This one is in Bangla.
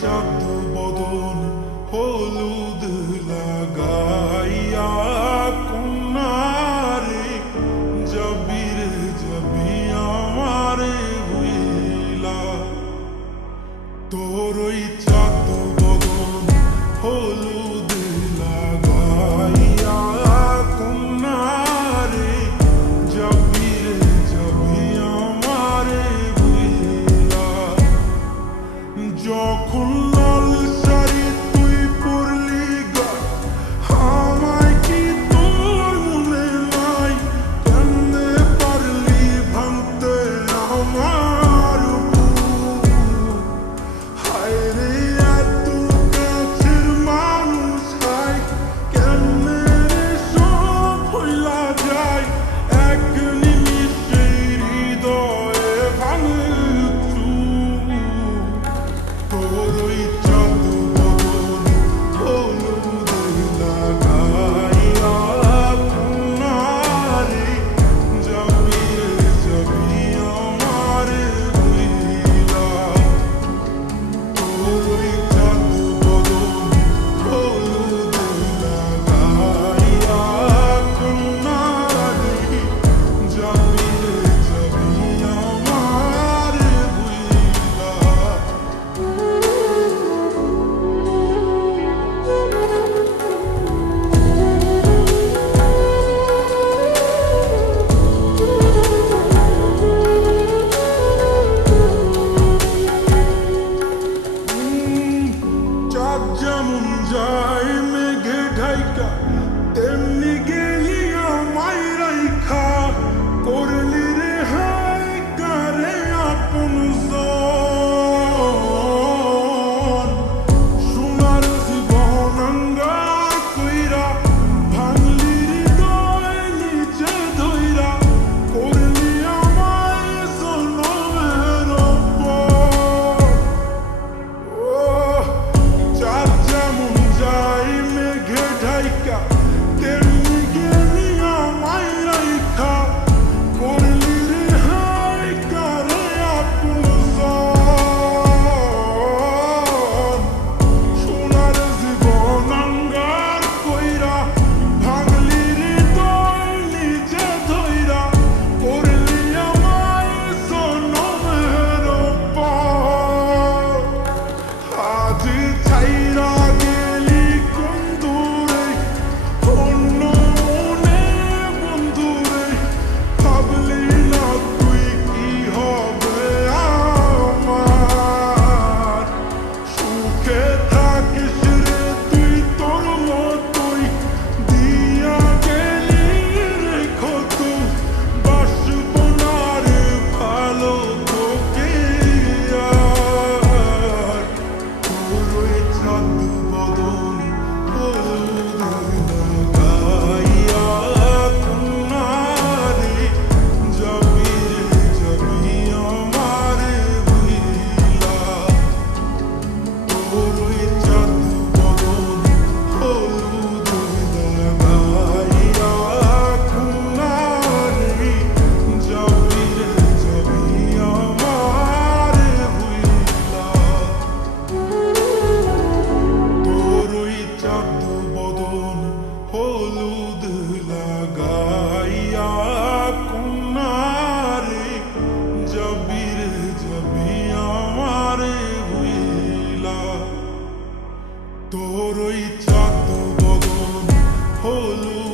চাঁদ বদন হলুদ লাগাইয়া কন্যারে জবির জবি আমারে ভুইলা তোরই চাঁদ বদন হলুদ লাগাইয়া কন্যারে জবির জবি আমারে ভুইলা যখন লাল শাড়ি তুই পরলি গা আমায় কি তোর মনে নাই কেমনে পারলি ভাঙতে আমার হায় রে এত কাছের মানুষ হায় কেমনে রে সব হইলা যায় এক নিমিষে হৃদয়ে ভাঙে তোরই চাঁদ বদন হলুদ লাগাইয়া কন্যারে জবির জবি আমারে ভুইলা তোরই চাঁদ বদন হলুদ লাগাইয়া কন্যারে জবির জবি আমারে ভুইলা চাঁদ যেমন যায় মেঘে ঢাইকা তেমনি গেলি আমায় রাইখা করলি রে হায় কারে আপন জন সোনার জীবন আঙ্গার কইরা ভাঙলি হৃদয় নিচে ধইরা করলি আমায় জনমের পর চাঁদ যেমন যায় মেঘে ঢাইকা তেমনি গেলি আমায় রাইখা করলি রে হায় কারে আপন জন সোনার জীবন আঙ্গার কইরা ভাঙলি হৃদয় নিজে ধইরা করলি আমায় জনমের পর আজ ছাইরা গেলি কোন দূরে অন্য মনে বন্ধুরে ভাবলি না তুই কি হবে আমার সুখে থাকিস রে তুই তোর মতোই দিয়া গেলি রেখো তুই বাসব না রে ভালো তোকে আর তোরই চাঁদ বদন হলুদ লাগাইয়া কন্যারে জবির জবি আমারে ভুইলা তোরই চাঁদ বদন হলুদ লাগাইয়া কন্যারে জবির জবি আমারে ভুইলা তোরই চাঁদ বদন হলুদ লাগাইয়া কন্যারে জবির জবি আমারে ভুইলা তোরই চাঁদ বদন হলুদ